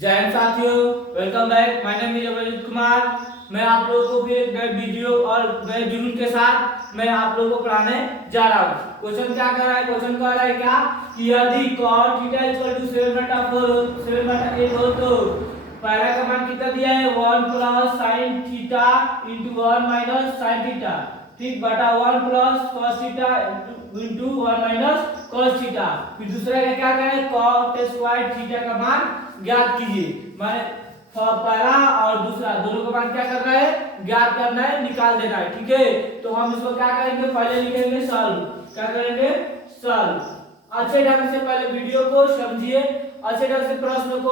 जय हिंद साथियों, welcome back. My name is Abhijeet Kumar. मैं आप लोगों को फिर एक नए वीडियो और नए जुनून के साथ मैं आप लोगों को पढ़ाने जा रहा हूँ। क्वेश्चन क्या कर रहा है? क्वेश्चन कह रहा है क्या कि यदि cos थीटा इक्वल टू 7/8 हो तो पहला का मान कितना दिया है? 1 plus sine theta into 1 minus sine theta, ठीक, बटा 1 plus cos theta into 1 minus cos theta. फिर दूसरा का क्या करें? cot स्क्वायर थीटा का मान ज्ञात कीजिए। माने पहला और दूसरा दोनों का मान क्या करना है? ज्ञात करना है, निकाल देना है, ठीक है। तो हम इसको क्या करेंगे? पहले लिखेंगे सॉल्व। क्या करेंगे? सॉल्व। अच्छे ढंग से पहले वीडियो को समझिए। अच्छे ढंग से प्रश्न को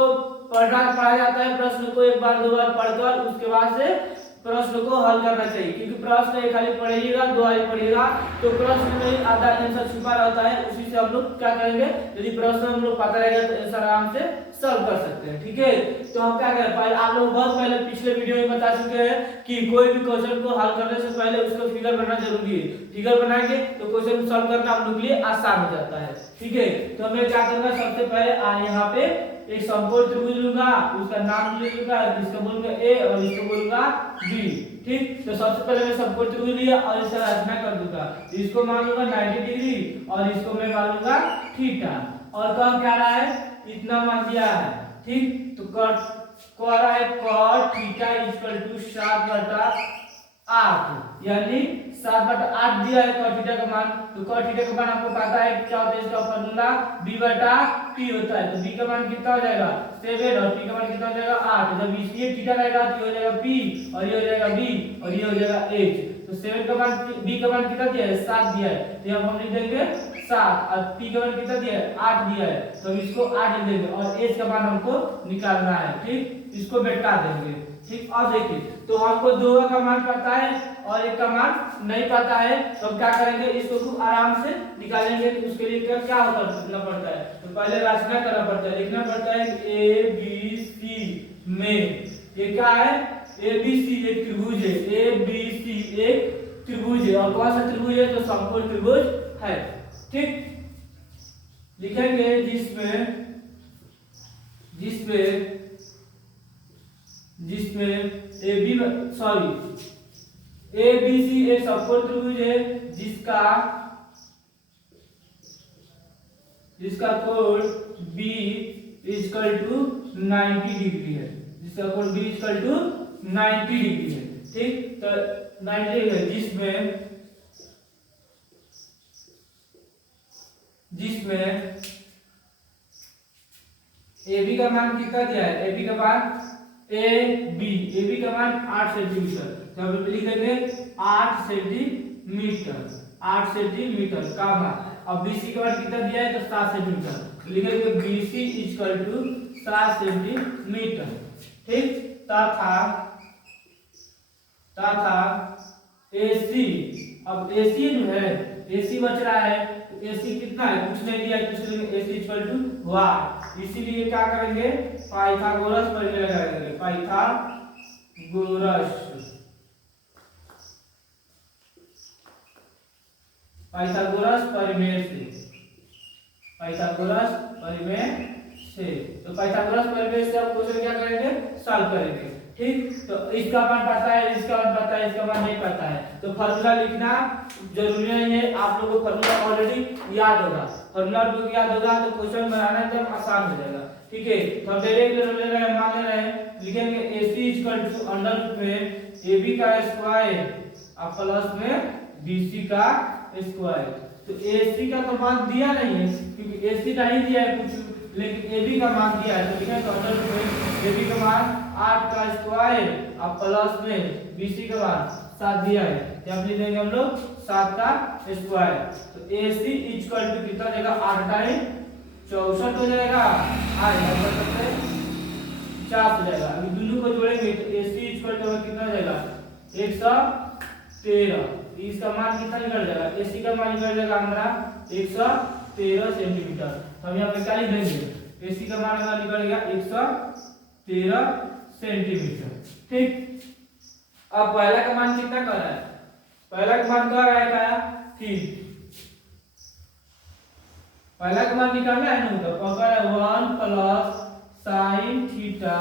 पढ़ा जाता है। प्रश्न को एक बार दो बार पढ़कर उसके बाद से प्रश्न को हल करना चाहिए, क्योंकि प्रश्न एक खाली पढ़िएगा, दो बार पढ़िएगा तो प्रश्न में आधा आंसर छुपा रहता है। उसी से हम लोग क्या करेंगे? यदि प्रश्न हम लोग पता रहेगा तो आंसर आराम से सॉल्व कर सकते हैं, ठीक है। तो हम क्या करें? पहले आप लोग बहुत पहले पिछले वीडियो में बता चुके हैं कि कोई भी क्वेश्चन को हल करने से पहले उसको फिगर बनाना जरूरी है। फिगर बनाएंगे तो क्वेश्चन सॉल्व करना हम लोग के लिए आसान हो जाता है, ठीक है। तो हमें क्या करना? सबसे पहले यहाँ पे एक समकोण त्रिभुज लूंगा, उसका नाम लूंगा, इसको बोलूंगा ए और इसको बोलूंगा बी, ठीक। तो सबसे पहले मैं समकोण त्रिभुज लिया और इसका रचना कर दूंगा। इसको मान लूंगा 90 डिग्री और इसको मैं मान लूंगा थीटा। और कब क्या रहा है? इतना मान दिया है, ठीक। तो कह रहा है cot थीटा इक्वल टू 7/8, यानी 7/8 दिया है cot थीटा का मान। तो cot थीटा का मान आपको पता है क्या होता है? इसका फॉर्मूला b/t होता है। तो b का मान कितना हो जाएगा? 7 और t का मान कितना हो जाएगा? 8। जब ये थीटा रहेगा तो ये हो जाएगा p और ये हो जाएगा b और ये हो जाएगा h। तो 7 का मान b का मान कितना दिया है? 7 दिया है। तो अब हम लिख देंगे 7 और p का मान कितना दिया है? 8 दिया है। तो इसको 8 लिख देंगे और h का मान हमको निकालना है, ठीक। इसको बैठा देंगे, ठीक। अब देखिए, तो हमको दो का मान पता है और एक का मान नहीं पता है। तो हम क्या करेंगे? इसको खूब आराम से निकालेंगे। तो उसके लिए क्या करना पड़ता है? तो पहले रचना करना पड़ता है, लिखना पड़ता है ए बी सी में ये क्या है? ए बी सी एक त्रिभुज है। ए बी सी एक त्रिभुज है। और कौन सा त्रिभुज है? तो समकोण त्रिभुज है, ठीक। लिखेंगे जिसमें ए बी सी एक समकोण त्रिभुज है जिसका कोण बी इक्वल टू 90 डिग्री है। जिसका कोण बी इक्वल टू 90 डिग्री है, ठीक। तो 90 है जिसमें ए बी का मान कितना दिया है? ए बी का मान ए बी का मान 8 सेंटीमीटर। तो हम लिख देंगे 8 सेंटीमीटर का मान। अब BC का मान कितना दिया है? तो 7 सेंटीमीटर। लिखेंगे BC इक्वल टू 7 सेंटीमीटर, ठीक। तथा AC, अब AC जो है, AC बच रहा है। तो AC कितना है? कुछ नहीं दिया है, कुछ नहीं। AC equal to y। इसीलिए क्या करेंगे? पाइथागोरस प्रमेय लगाएंगे। पाइथागोरस प्रमेय से तो पाइथागोरस प्रमेय से अब क्वेश्चन क्या करेंगे? सॉल्व करेंगे, ठीक। तो इसका मान पता है, इसका मान पता है, इसका मान नहीं पता है। तो फार्मूला लिखना जरूरी नहीं है। आप लोगों को फार्मूला ऑलरेडी याद होगा। फार्मूला आपको याद होगा तो क्वेश्चन बनाना एकदम आसान हो जाएगा, ठीक है। तो हम डायरेक्ट ले रहे हैं, मान ले रहे हैं, लिखेंगे AC equal to under root में AB का स्क्वायर और प्लस में BC का स्क्वायर। तो AC का तो मान दिया नहीं है, क्योंकि AC नहीं दिया है कुछ, लेकिन AB का मान दिया है। तो लिखेंगे तो अंडर रूट में AB का मान 8 का स्क्वायर और प्लस में BC का मान 7 दिया है। तो अब लिख देंगे हम लोग 7 का स्क्वायर। तो AC इक्वल टू कितना जाएगा? 8 टाइम 64 हो जाएगा, 50 हो जाएगा। अभी दोनों को जोड़ेंगे तो AC इक्वल टू कितना हो जाएगा? 113। इसका मान कितना निकल जाएगा? AC का मान निकल जाएगा हमारा 113 सेंटीमीटर। तो हम यहाँ पे क्या लिख देंगे? AC का मान हमारा निकल गया 113 सेंटीमीटर, ठीक। अब पहला का मान कितना कर रहा है? पहला का मान कर रहा है क्या? ठीक, पहला का मान निकालना है ना। तो पकड़ 1 plus sine theta theta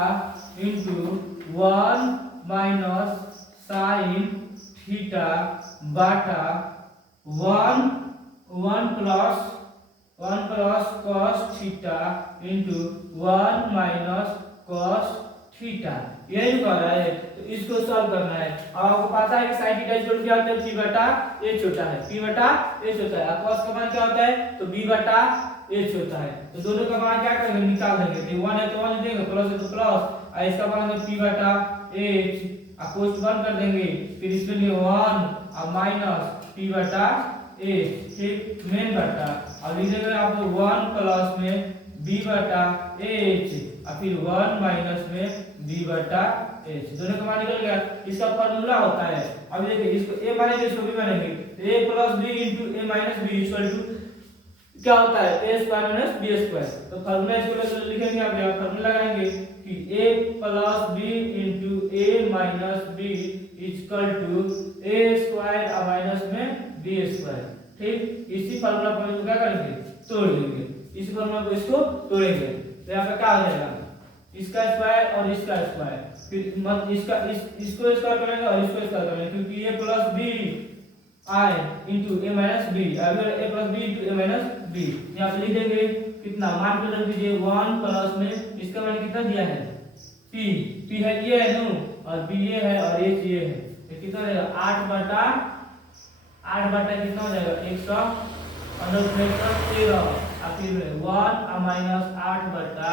into 1 minus sine theta बाटा 1 plus cos theta into 1 minus cos theta. यही कर रहा है, तो इसको सॉल्व करना है। और आपको पता है कि sin थीटा इक्वल क्या होता है, p बटा h होता है, p बटा h होता है। cos का मान क्या होता है, तो b बटा h होता है। तो दोनों का मान क्या करेंगे, निकाल देंगे। तो 1 है तो 1 लिख देंगे, प्लस है तो प्लस, और इसका मान है p बटा h, और कोष्ट बंद कर देंगे। फिर इसमें लिए 1 और माइनस p बटा h, ठीक, मेन बटा, और लिख देंगे आप 1 प्लस में b बटा h, और फिर 1 माइनस में b बटा h। दोनों का मान निकल गया। इसका फार्मूला होता है, अब देखिए इसको a मानेंगे, इसको b मानेंगे, तो a plus b into a minus b equal to क्या होता है, a square minus b square. तो फार्मूला इसको लिखेंगे, आप यहाँ फार्मूला लगाएंगे कि a plus b into a minus b equal to a square और माइनस में b स्क्वायर, ठीक। इसी फार्मूला को हम क्या करेंगे, तोड़ देंगे। इस फार्मूला को इसको तोड़ेंगे, तो यहाँ पे क्या आ जाएगा, इसका स्क्वायर और इसका स्क्वायर, फिर मत इसको स्क्वायर करेंगे और इसको स्क्वायर करेंगे, क्योंकि a plus b i into a minus b, अगर a plus b into a minus b, यहाँ पे लिख देंगे कितना, मान को रख दीजिए 1 प्लस में इसका मान कितना दिया है, p है ये है नो, और b ये है और h ये है, तो कितना रहेगा 8 बटा कितना हो जाएगा 100 अंडर रूट में 13, और फिर 1 माइनस 8 बटा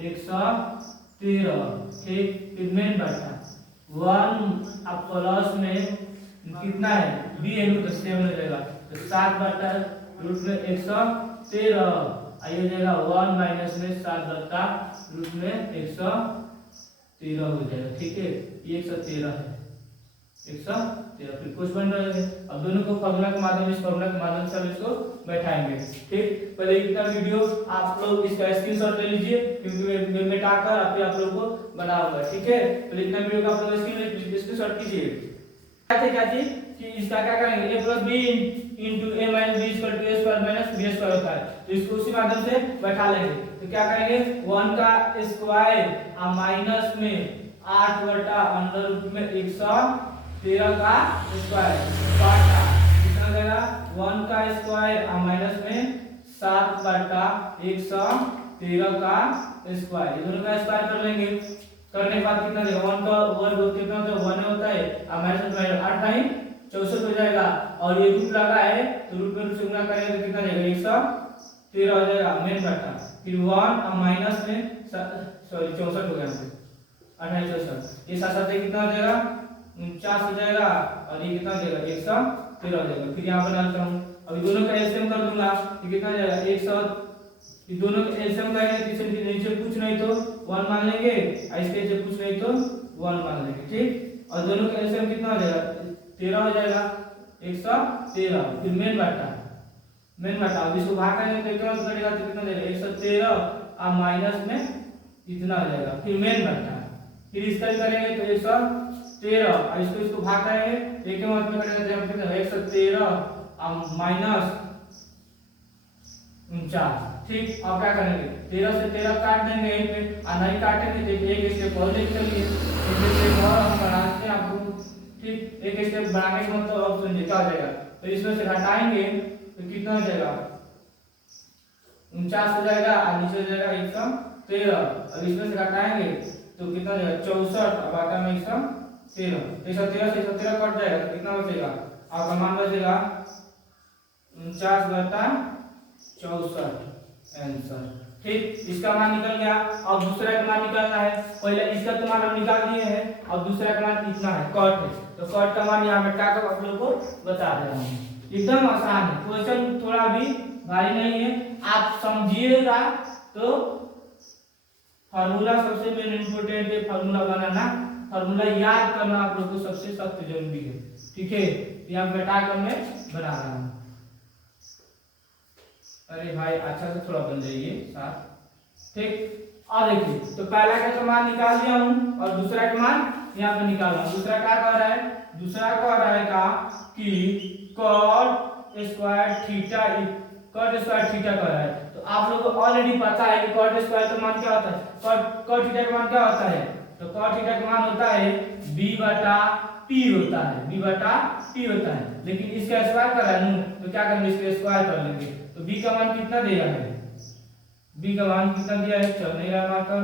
113, ठीक। फिर मेन बटा 1 अब प्लस में कितना है b है तो 7 हो जाएगा, तो 7 बटा रूट में 113, आइए हो जाएगा 1 माइनस में 7 बटा रूट में 113 हो जाएगा, ठीक है। ये 113 है, 113, फिर कुछ बन रहा है। अब दोनों को फार्मूला के माध्यम से, इस फार्मूला के माध्यम से हम इसको बैठाएंगे, ठीक। पहले इतना वीडियो आप लोग इसका स्क्रीनशॉट ले लीजिए, क्योंकि मैं मिटाकर आप लोगों को बनाऊंगा, ठीक है। पहले इतना वीडियो का आप लोग स्क्रीनशॉट कीजिए। क्या चीज कि इसका क्या करेंगे, a plus b into a minus b equal to a square minus b square होता है, तो इसको उसी माध्यम से बैठा लेंगे। तो क्या करेंगे, 1 का स्क्वायर और माइनस में 8 बटा अंडर रूट में 113 का स्क्वायर बटा कितना देगा, 1 का स्क्वायर और माइनस में 7 बटा 113 का स्क्वायर, ये दोनों का स्क्वायर कर लेंगे। करने के बाद कितना देगा, 1 का वर्ग कितना होता है, 1 होता है, और माइनस 8 बाई 64 हो जाएगा, और ये रूट लगा है तो रूट में रूट से गुणा करेंगे तो कितना देगा 113 हो जाएगा, मेन बटा, फिर 1 और माइनस में सॉरी 64 हो गया, 28 64, ये 7 से कितना हो जाएगा 49 हो जाएगा, और ये कितना हो जाएगा 113 हो जाएगा। फिर यहाँ पर डालता हूँ, अभी दोनों का एलसीएम कर दूंगा, ये कितना हो जाएगा 100, ये दोनों का एलसीएम करेंगे, किसी के नीचे कुछ नहीं तो 1 मान लेंगे, इसके नीचे कुछ नहीं तो 1 मान लेंगे, ठीक। और दोनों का एलसीएम कितना हो जाएगा 13 हो जाएगा, 113, फिर मेन बटा अब इसको भाग करेंगे तो कितना करेगा, तो कितना देगा 113 और माइनस में इतना हो जाएगा, फिर मेन बटा, फिर इसका भी करेंगे तो 113, और इसको भाग करेंगे एक के मत में करेंगे तो कितना 113 और माइनस 49, ठीक। अब क्या करेंगे, 13 से 13 काट देंगे यहीं पे, और नहीं काटेंगे तो एक स्टेप और ले चलिए, एक स्टेप और हम बढ़ाते हैं आपको, ठीक। एक स्टेप बढ़ाने का मतलब अब सुनिए क्या हो जाएगा, तो इसमें से घटाएंगे तो कितना हो जाएगा 49 हो जाएगा, और नीचे हो जाएगा 113, अब इसमें से घटाएंगे तो कितना हो जाएगा 64 और बाटा में 113, 113 से 113 कट जाएगा तो कितना बचेगा, आपका मान बचेगा 49 बटा 64 आंसर, ठीक। इसका मान निकल गया। अब दूसरा का मान निकालना है, पहले इसका तो मान हम निकाल दिए हैं, अब दूसरा का मान कितना है, कट है, तो कट का मान यहाँ बैठा कर आप लोगों को बता दे रहा हूँ, एकदम आसान है, क्वेश्चन थोड़ा भी भारी नहीं है, आप समझिएगा तो। फार्मूला सबसे मेन इंपॉर्टेंट है, फार्मूला बनाना, फार्मूला याद करना आप लोग को सबसे सख्त जरूरी है, ठीक है। यहाँ बैठा कर मैं बना रहा हूँ, अरे भाई अच्छा से थोड़ा बन जाइए साथ, ठीक। और देखिए तो पहला का तो मान निकाल दिया हूँ, और दूसरा का मान यहाँ पे निकाला। दूसरा क्या कह रहा है, दूसरा कह रहा है का कि cot स्क्वायर थीटा कह रहा है, तो आप लोगों को ऑलरेडी पता है कि cot स्क्वायर का मान क्या होता है, cot थीटा का मान क्या होता है, तो cot थीटा का मान होता है b बटा p होता है, b बटा p होता है। लेकिन इसका स्क्वायर कर रहा है तो क्या करेंगे, इसका स्क्वायर कर लेंगे। तो b का मान कितना दिया है, b का मान कितना दिया है, चल नहीं रहा मार्कर,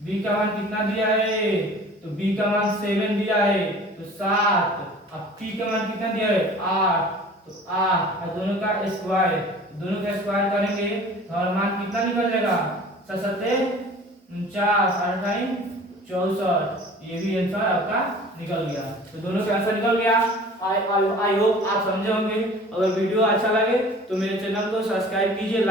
b का मान कितना दिया है, तो b का मान 7 दिया है तो 7। अब p का मान कितना दिया है 8, तो 8 और दोनों का स्क्वायर, दोनों का स्क्वायर करेंगे तो हमारा मान कितना निकल जाएगा, 7 49 8 टाइम 64। ये भी आंसर आपका निकल गया। तो दोनों का आंसर निकल गया। आई होप आप समझे होंगे। अगर वीडियो अच्छा लगे तो मेरे चैनल को सब्सक्राइब कीजिए।